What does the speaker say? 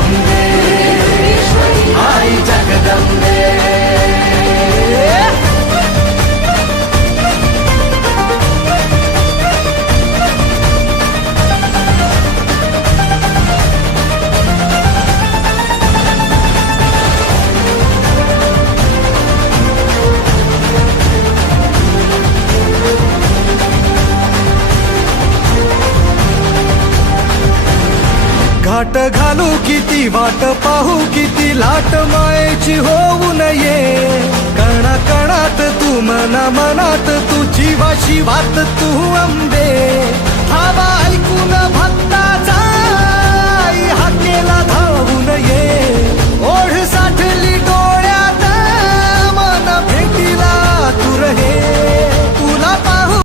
जगदंबे आई जगदंबे घाट घालू किती वाट पाहू किती लाट मायेची होऊ नये कणा कणात तू मना मनात तू जीवा शिवात तू अंबे धावा ऐकून भक्ता